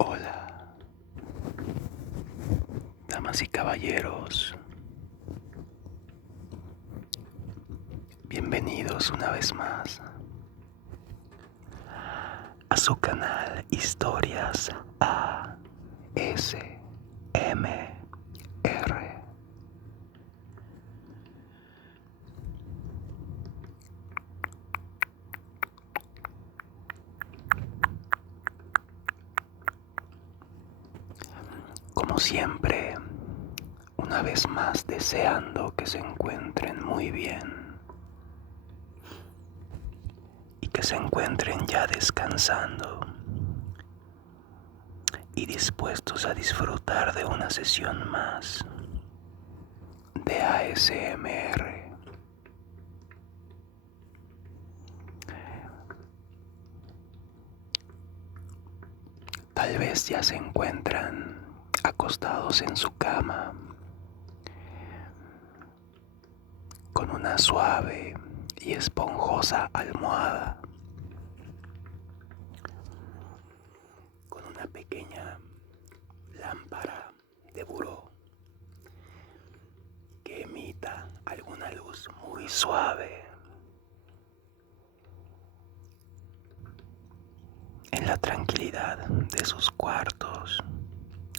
Hola, damas y caballeros, bienvenidos una vez más a su canal Historias ASMR. Como siempre, una vez más deseando que se encuentren muy bien y que se encuentren ya descansando y dispuestos a disfrutar de una sesión más de ASMR. Tal vez ya se encuentran acostados en su cama con una suave y esponjosa almohada, con una pequeña lámpara de buró que emita alguna luz muy suave en la tranquilidad de sus cuartos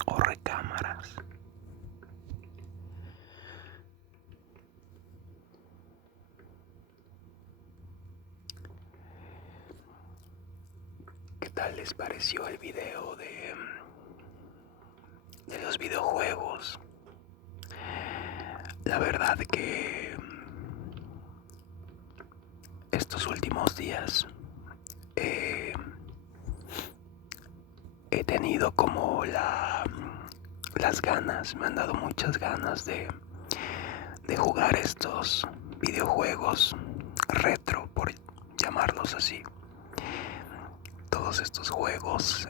o recámaras. ¿Qué tal les pareció el video de los videojuegos? La verdad que estos últimos días he tenido como las ganas, me han dado muchas ganas de jugar estos videojuegos retro, por llamarlos así. Todos estos juegos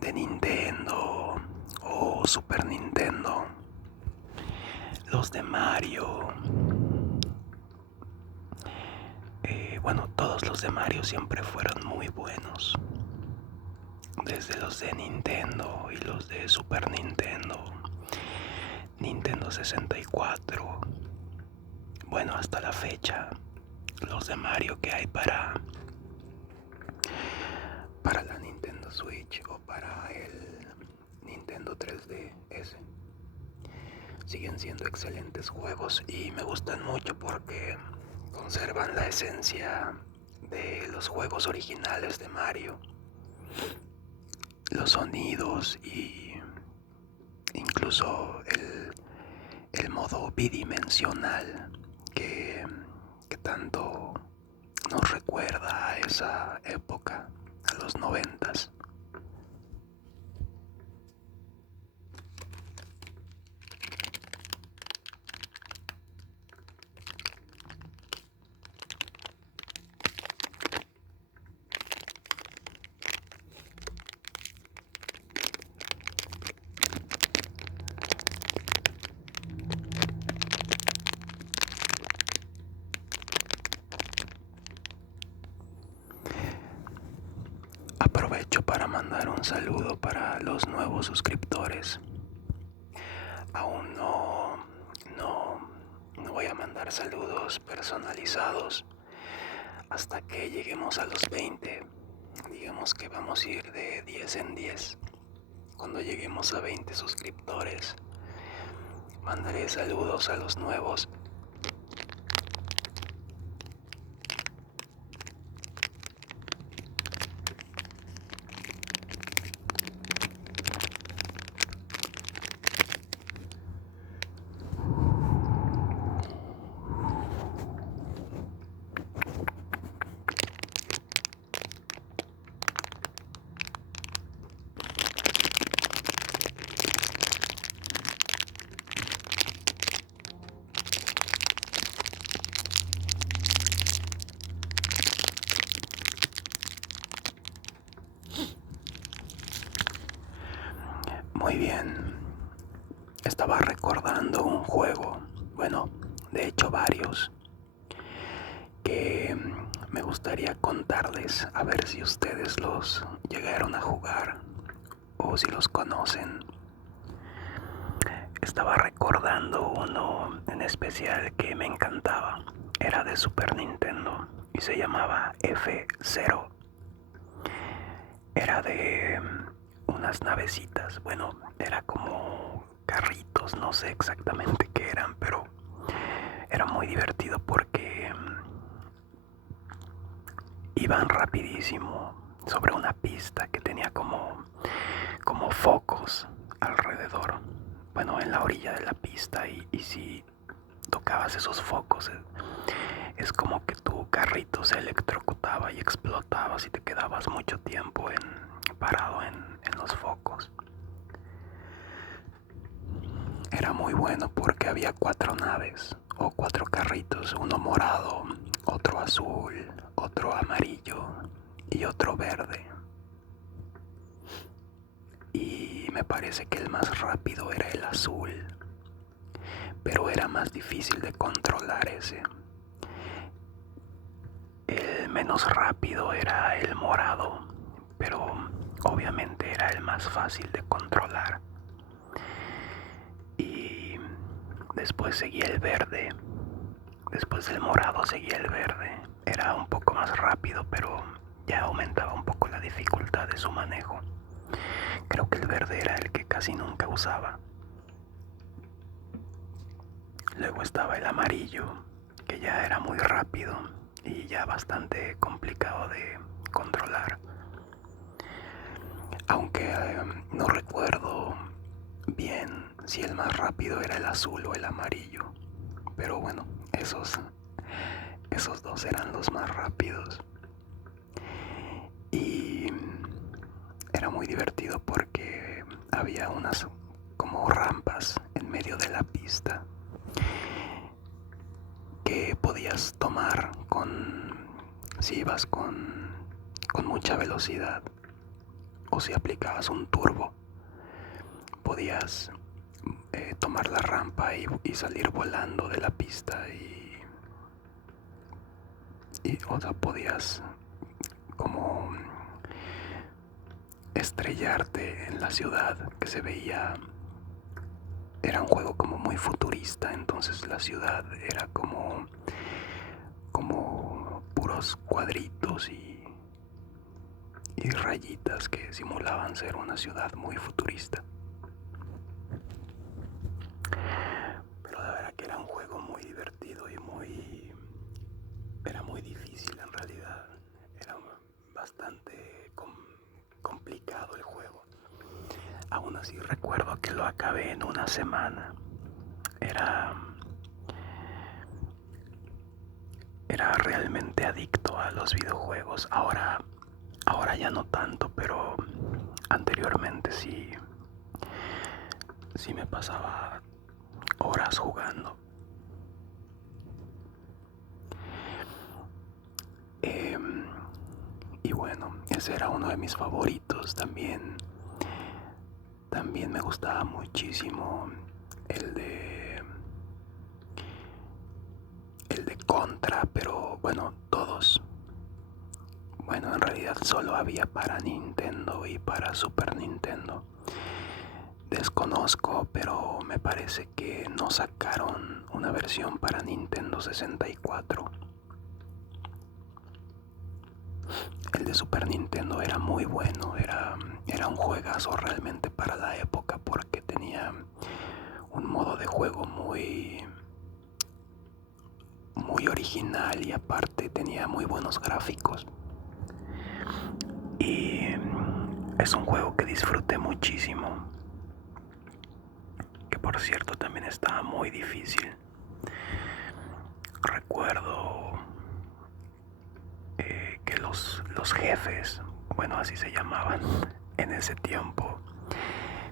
de Nintendo o Super Nintendo, los de Mario. Bueno, todos los de Mario siempre fueron muy buenos. Desde los de Nintendo y los de Super Nintendo, Nintendo 64. Bueno, hasta la fecha, los de Mario que hay para la Nintendo Switch o para el Nintendo 3DS siguen siendo excelentes juegos y me gustan mucho porque conservan la esencia de los juegos originales de Mario, los sonidos y incluso el modo bidimensional que tanto nos recuerda a esa época, a los 90s. Aprovecho para mandar un saludo para los nuevos suscriptores. Aún no voy a mandar saludos personalizados hasta que lleguemos a los 20. Digamos que vamos a ir de 10 en 10. Cuando lleguemos a 20 suscriptores, mandaré saludos a los nuevos. Muy bien, estaba recordando un juego, bueno, de hecho varios, que me gustaría contarles a ver si ustedes los llegaron a jugar o si los conocen. Estaba recordando uno en especial que me encantaba. Era de Super Nintendo y se llamaba F-Zero. Era de unas navecitas. Bueno, era como carritos, no sé exactamente qué eran, pero era muy divertido porque iban rapidísimo sobre una pista que tenía como focos alrededor. Bueno, en la orilla de la pista, y si tocabas esos focos, es como que tu carrito se electrocutaba y explotaba si te quedabas mucho tiempo parado en los focos. Era muy bueno porque había 4 naves o 4 carritos, uno morado, otro azul, otro amarillo y otro verde. Y me parece que el más rápido era el azul, pero era más difícil de controlar ese. El menos rápido era el morado, pero obviamente era el más fácil de controlar. Y después seguía el verde. Después del morado seguía el verde. Era un poco más rápido, pero ya aumentaba un poco la dificultad de su manejo. Creo que el verde era el que casi nunca usaba. Luego estaba el amarillo, que ya era muy rápido y ya bastante complicado de controlar. Aunque no recuerdo bien si el más rápido era el azul o el amarillo. Pero bueno, esos dos eran los más rápidos. Y era muy divertido porque había unas como rampas en medio de la pista que podías tomar si ibas con mucha velocidad, o si aplicabas un turbo, podías tomar la rampa y salir volando de la pista, o sea, podías como estrellarte en la ciudad que se veía. Era un juego como muy futurista, entonces la ciudad era como puros cuadritos y rayitas que simulaban ser una ciudad muy futurista. Pero de verdad que era un juego muy divertido y era muy difícil en realidad. Era bastante complicado el juego. Aún así recuerdo que lo acabé en una semana. Era realmente adicto a los videojuegos. Ahora ya no tanto, pero anteriormente sí me pasaba horas jugando. Y bueno, ese era uno de mis favoritos. También me gustaba muchísimo el de Contra, pero bueno, todos. Bueno, en realidad solo había para Nintendo y para Super Nintendo. Desconozco, pero me parece que no sacaron una versión para Nintendo 64. El de Super Nintendo era muy bueno, era un juegazo realmente para la época porque tenía un modo de juego muy original y aparte tenía muy buenos gráficos. Y es un juego que disfruté muchísimo, que por cierto también estaba muy difícil. Recuerdo que los jefes, bueno, así se llamaban en ese tiempo,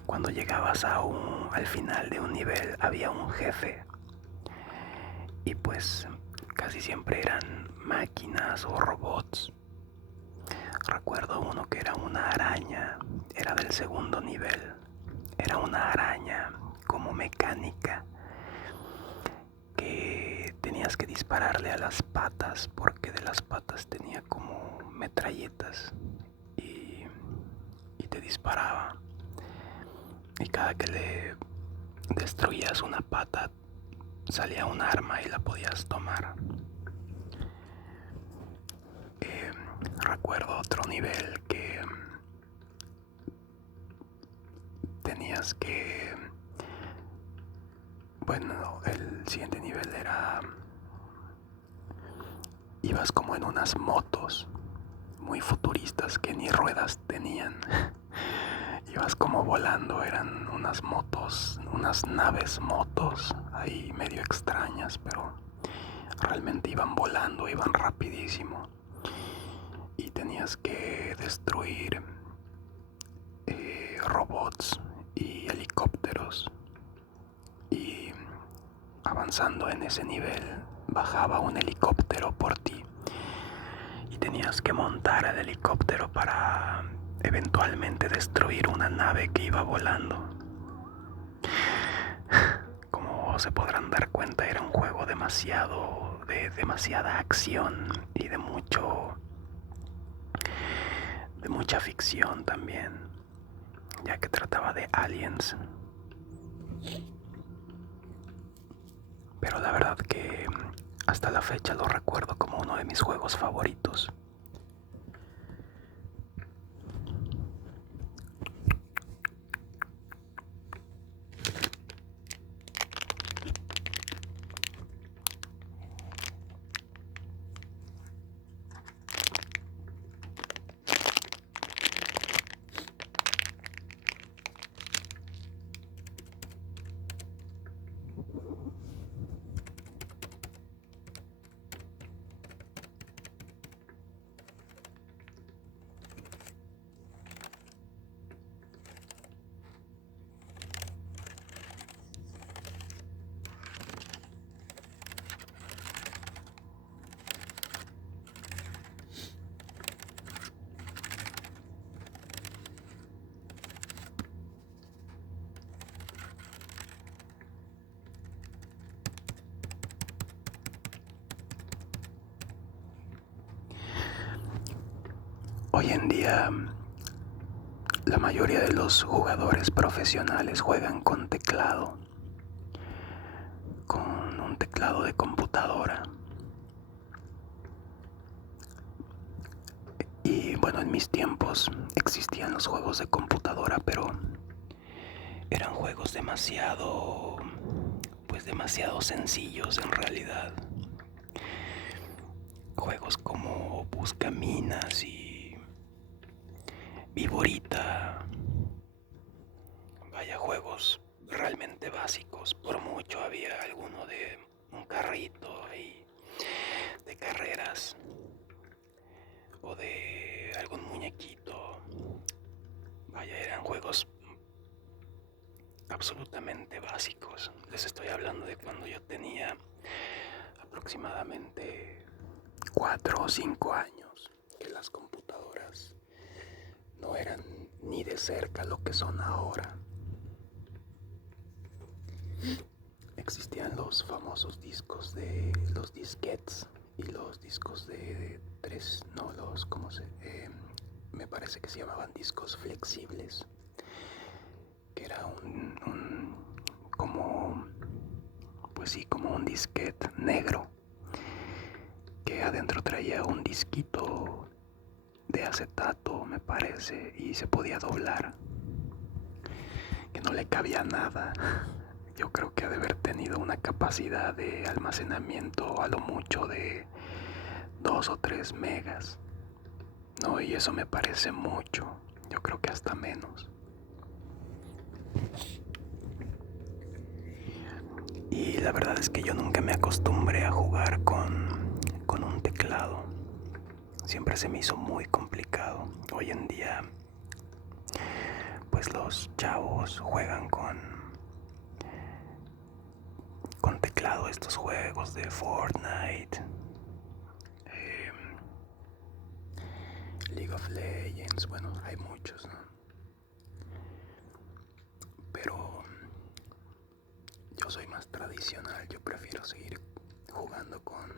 cuando llegabas al final de un nivel había un jefe y pues casi siempre eran máquinas o robots. Recuerdo uno que era una araña, era del segundo nivel, era una araña como mecánica que tenías que dispararle a las patas porque de las patas tenía como metralletas y te disparaba. y cada que le destruías una pata salía un arma y la podías tomar. Recuerdo otro nivel que tenías que... Bueno, el siguiente nivel era... Ibas como en unas motos muy futuristas que ni ruedas tenían. Ibas como volando, eran unas motos, unas naves motos ahí medio extrañas, pero realmente iban volando, iban rapidísimo. Y tenías que destruir robots y helicópteros. Y avanzando en ese nivel, bajaba un helicóptero por ti. Y tenías que montar el helicóptero para eventualmente destruir una nave que iba volando. Como se podrán dar cuenta, era un juego de demasiada acción y de mucha ficción también, ya que trataba de aliens. Pero la verdad que hasta la fecha lo recuerdo como uno de mis juegos favoritos. Hoy en día, la mayoría de los jugadores profesionales juegan con teclado, con un teclado de computadora. Y bueno, en mis tiempos existían los juegos de computadora, pero eran juegos demasiado sencillos en realidad. Juegos como Buscaminas y Viborita. Vaya, juegos realmente básicos. Por mucho había alguno de un carrito ahí de carreras o de algún muñequito. Vaya, eran juegos absolutamente básicos. Les estoy hablando de cuando yo tenía aproximadamente 4 o 5 años, que las computadoras no eran ni de cerca lo que son ahora. Existían los famosos discos de los disquetes y los discos de tres, no, me parece que se llamaban discos flexibles, que era como un disquete negro, que adentro traía un disquito de acetato, me parece, y se podía doblar, que no le cabía nada. Yo creo que ha de haber tenido una capacidad de almacenamiento a lo mucho de 2 o 3 megas. No, y eso me parece mucho. Yo creo que hasta menos. Y la verdad es que yo nunca me acostumbré a jugar con un teclado. Siempre se me hizo muy complicado. Hoy en día, pues los chavos juegan con teclado estos juegos de Fortnite, League of Legends, bueno, hay muchos, ¿no? Pero yo soy más tradicional, yo prefiero seguir jugando con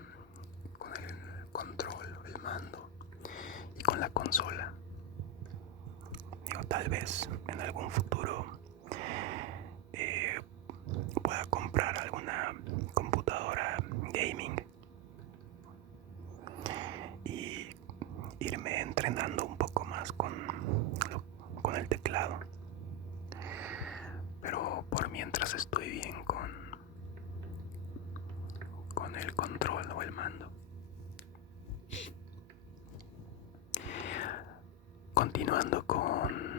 el control, el mando y con la consola. Digo, tal vez en algún futuro teclado. Pero por mientras estoy bien con el control o el mando. Continuando con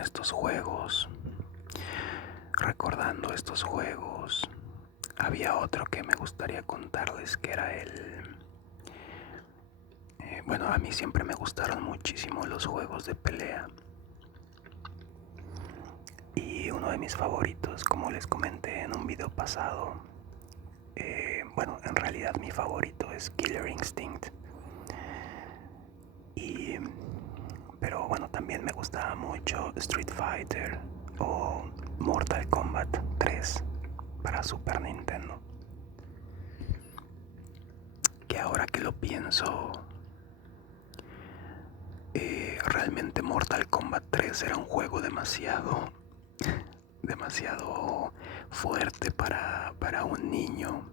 estos juegos, recordando estos juegos, había otro que me gustaría contarles que era bueno, a mí siempre me gustaron muchísimo los juegos de pelea. Y uno de mis favoritos, como les comenté en un video pasado, bueno, en realidad mi favorito es Killer Instinct. Pero bueno, también me gustaba mucho Street Fighter o Mortal Kombat 3 para Super Nintendo. Que ahora que lo pienso, realmente Mortal Kombat 3 era un juego demasiado fuerte para un niño.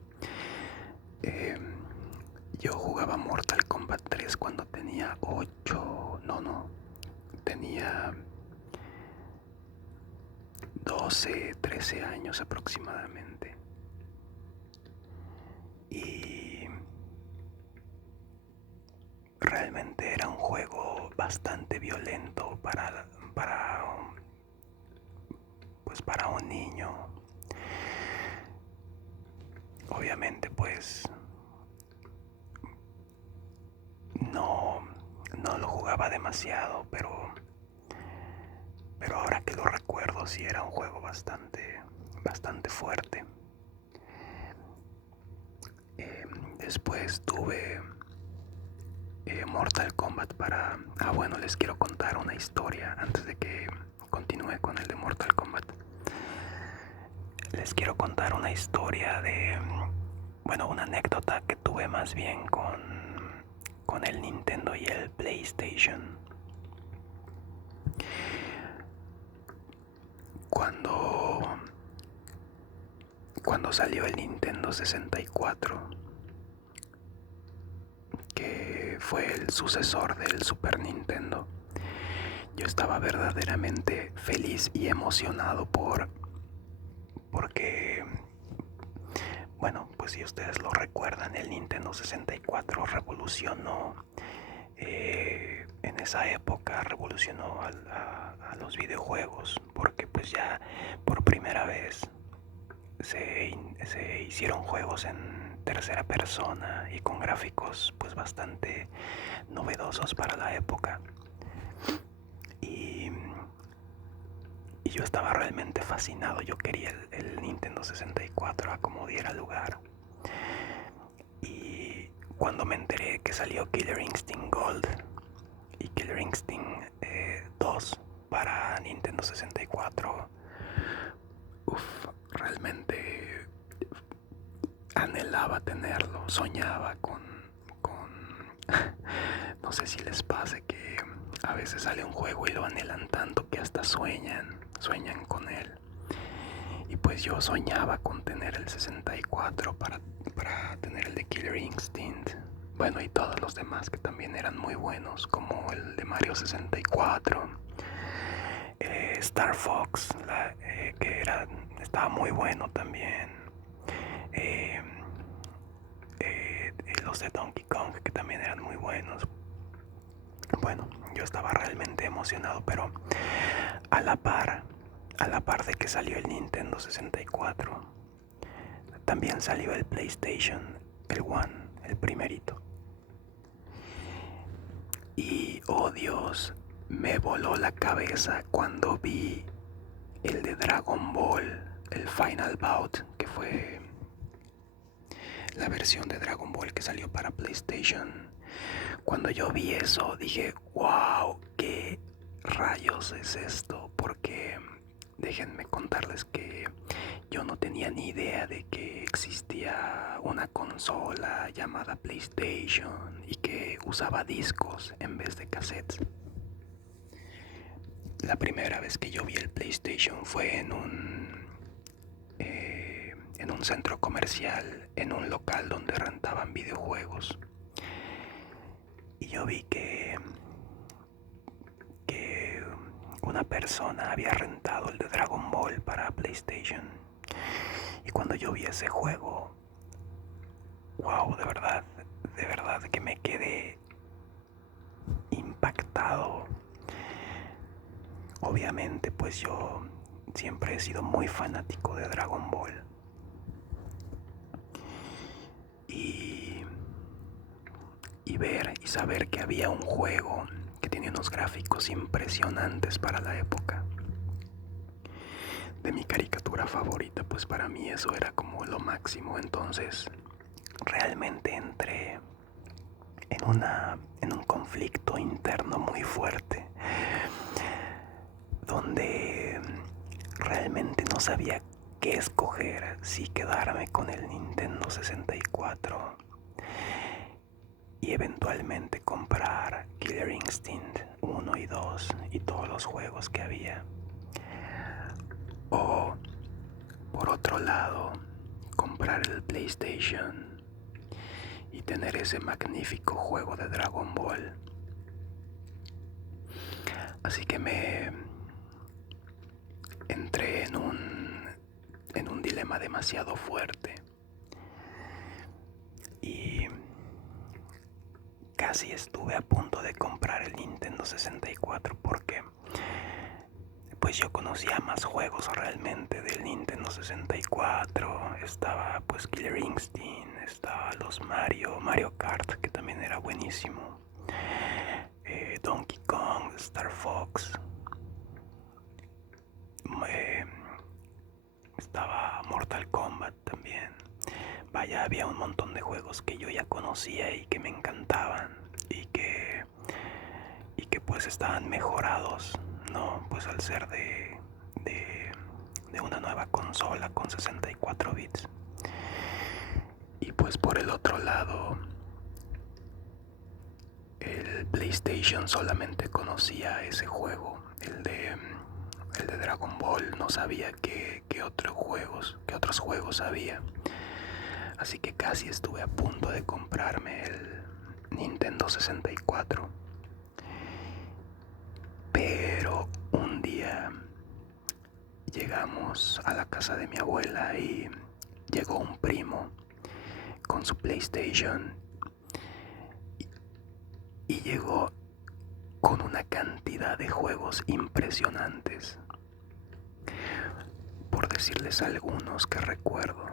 Yo jugaba Mortal Kombat 3 cuando tenía 8, tenía 12, 13 años aproximadamente. Y realmente era un juego bastante violento pues para un niño. Obviamente pues no lo jugaba demasiado, pero ahora que lo recuerdo sí era un juego bastante fuerte. Después tuve Mortal Kombat para... bueno, les quiero contar una historia antes de que continúe con el de Mortal Kombat. Les quiero contar una historia bueno, una anécdota que tuve más bien con el Nintendo y el PlayStation. Cuando salió el Nintendo 64, que fue el sucesor del Super Nintendo, yo estaba verdaderamente feliz y emocionado porque, bueno, pues si ustedes lo recuerdan, el Nintendo 64 revolucionó, en esa época revolucionó a los videojuegos, porque pues ya por primera vez se hicieron juegos en tercera persona y con gráficos pues bastante novedosos para la época. Y yo estaba realmente fascinado. Yo quería el Nintendo 64 a como diera lugar. Y cuando me enteré que salió Killer Instinct Gold y Killer Instinct 2 para Nintendo 64, realmente anhelaba tenerlo, soñaba con no sé si les pase que a veces sale un juego y lo anhelan tanto que hasta sueñan con él. Y pues yo soñaba con tener el 64 para tener el de Killer Instinct. Bueno, y todos los demás que también eran muy buenos, como el de Mario 64, Star Fox, que estaba muy bueno también. Los de Donkey Kong, que también eran muy buenos. Bueno, yo estaba realmente emocionado, pero a la par de que salió el Nintendo 64, también salió el PlayStation, el One, el primerito. Y oh Dios, me voló la cabeza cuando vi el de Dragon Ball, el Final Bout, que fue la versión de Dragon Ball que salió para PlayStation. Cuando yo vi eso dije, wow, ¿qué rayos es esto? Porque déjenme contarles que yo no tenía ni idea de que existía una consola llamada PlayStation y que usaba discos en vez de cassettes. La primera vez que yo vi el PlayStation fue en un centro comercial, en un local donde rentaban videojuegos. Y yo vi que una persona había rentado el de Dragon Ball para PlayStation. Y cuando yo vi ese juego, wow, de verdad que me quedé impactado. Obviamente, pues yo siempre he sido muy fanático de Dragon Ball. Y ver y saber que había un juego que tenía unos gráficos impresionantes para la época de mi caricatura favorita, pues para mí eso era como lo máximo. Entonces realmente entré en un conflicto interno muy fuerte, donde realmente no sabía qué escoger, si quedarme con el Nintendo 64 y eventualmente comprar Killer Instinct 1 y 2 y todos los juegos que había, o por otro lado comprar el PlayStation y tener ese magnífico juego de Dragon Ball. Así que me entré en un dilema demasiado fuerte y casi estuve a punto de comprar el Nintendo 64 porque pues yo conocía más juegos realmente del Nintendo 64. Estaba pues Killer Instinct, estaba los Mario Kart, que también era buenísimo, Donkey Kong, Star Fox, estaba Mortal Kombat también. Vaya, había un montón de juegos que yo ya conocía y que me encantaban y que pues estaban mejorados, ¿no? Pues al ser de una nueva consola con 64 bits. Y pues por el otro lado, el PlayStation solamente conocía ese juego, el de Dragon Ball. No sabía qué otros juegos había. Así que casi estuve a punto de comprarme el Nintendo 64. Pero un día llegamos a la casa de mi abuela y llegó un primo con su PlayStation y llegó con una cantidad de juegos impresionantes. Por decirles algunos que recuerdo,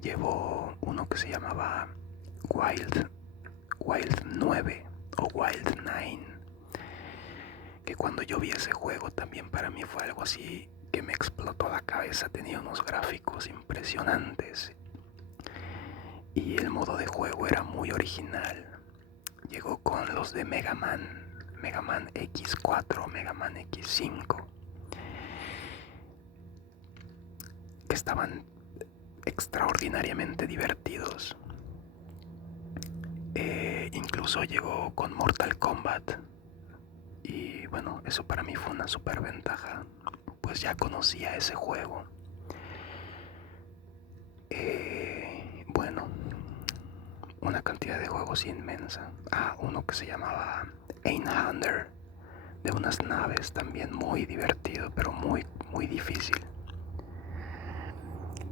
llevó uno que se llamaba Wild 9 o Wild 9, que cuando yo vi ese juego también para mí fue algo así que me explotó la cabeza. Tenía unos gráficos impresionantes y el modo de juego era muy original. Llegó con los de Mega Man X4, Mega Man X5, que estaban extraordinariamente divertidos. Incluso llegó con Mortal Kombat y bueno, eso para mí fue una super ventaja, pues ya conocía ese juego. Bueno, una cantidad de juegos inmensa. Uno que se llamaba Einhander, de unas naves, también muy divertido, pero muy, muy difícil.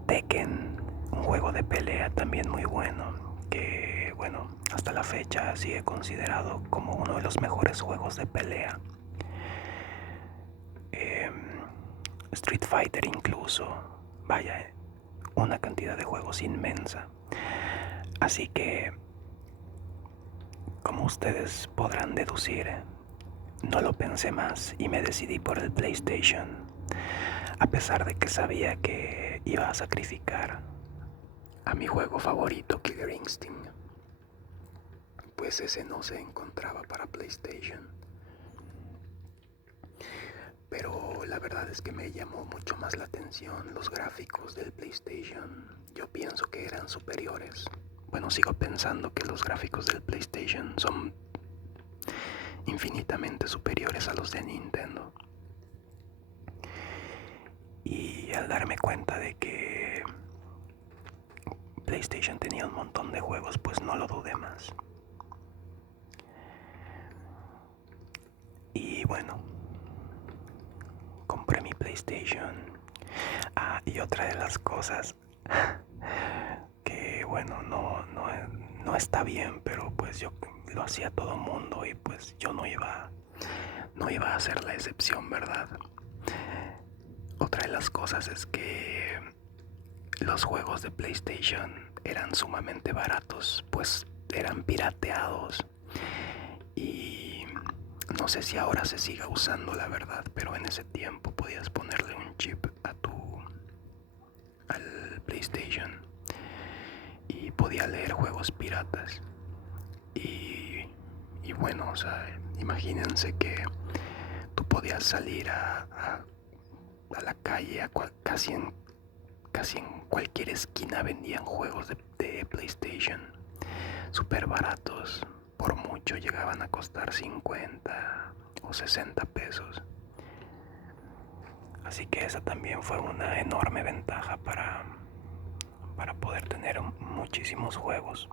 Tekken, un juego de pelea también muy bueno, que bueno, hasta la fecha sigue considerado como uno de los mejores juegos de pelea. Street Fighter incluso, vaya, una cantidad de juegos inmensa. Así que, como ustedes podrán deducir, no lo pensé más y me decidí por el PlayStation, a pesar de que sabía que iba a sacrificar a mi juego favorito, Killer Instinct, pues ese no se encontraba para PlayStation. Pero la verdad es que me llamó mucho más la atención los gráficos del PlayStation. Yo pienso que eran superiores. Bueno, sigo pensando que los gráficos del PlayStation son infinitamente superiores a los de Nintendo. Y al darme cuenta de que PlayStation tenía un montón de juegos, pues no lo dudé más. bueno, compré mi PlayStation. Y otra de las cosas que bueno, no está bien, pero pues yo lo hacía todo mundo y pues yo no iba a ser la excepción, ¿verdad? Otra de las cosas es que los juegos de PlayStation eran sumamente baratos, pues eran pirateados. Y no sé si ahora se siga usando, la verdad, pero en ese tiempo podías ponerle un chip al PlayStation y podía leer juegos piratas. Y bueno, o sea, imagínense que tú podías salir a la calle, casi en cualquier esquina vendían juegos de PlayStation, súper baratos. Por mucho llegaban a costar 50 o 60 pesos. Así que esa también fue una enorme ventaja para poder tener muchísimos juegos.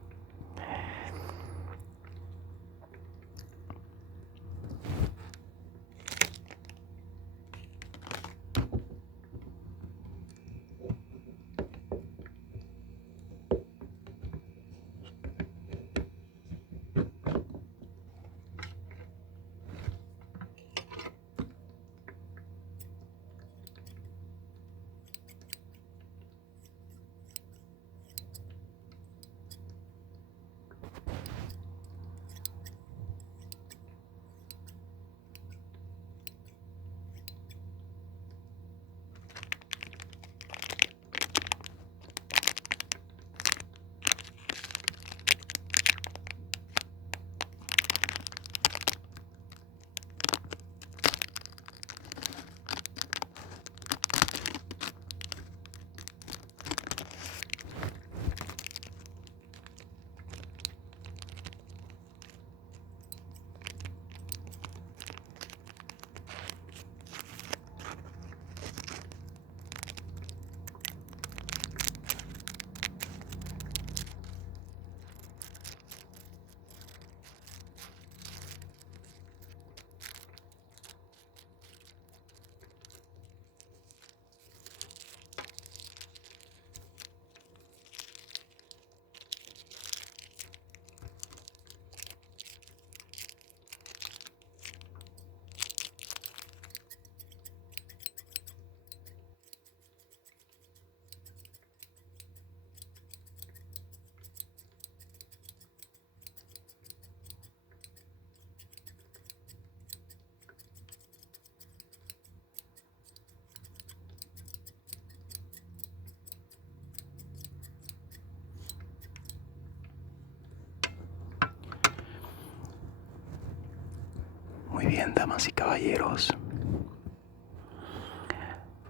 Muy bien, damas y caballeros.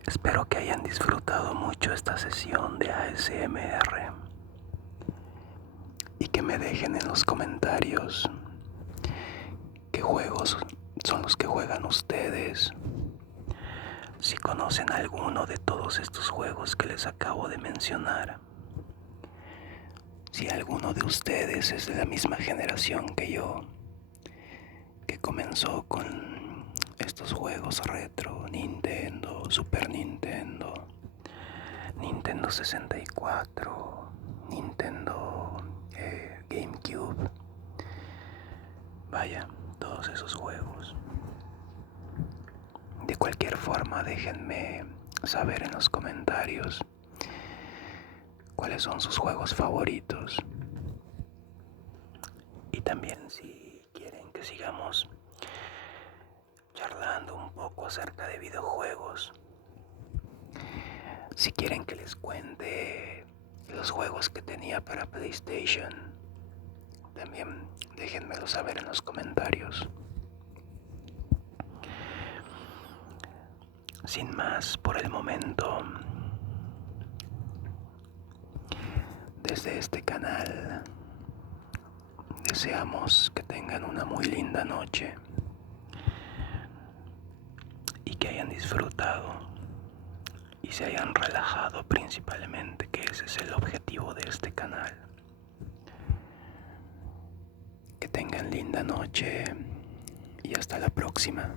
Espero que hayan disfrutado mucho esta sesión de ASMR y que me dejen en los comentarios qué juegos son los que juegan ustedes. Si conocen alguno de todos estos juegos que les acabo de mencionar. Si alguno de ustedes es de la misma generación que yo, que comenzó con estos juegos retro, Nintendo, Super Nintendo, Nintendo 64, Nintendo GameCube. Vaya, todos esos juegos. De cualquier forma, déjenme saber en los comentarios cuáles son sus juegos favoritos. Y también si quieren que sigamos charlando un poco acerca de videojuegos. Si quieren que les cuente los juegos que tenía para PlayStation, también déjenmelo saber en los comentarios. Sin más por el momento, desde este canal deseamos que tengan una muy linda noche y que hayan disfrutado y se hayan relajado principalmente, que ese es el objetivo de este canal. Que tengan linda noche y hasta la próxima.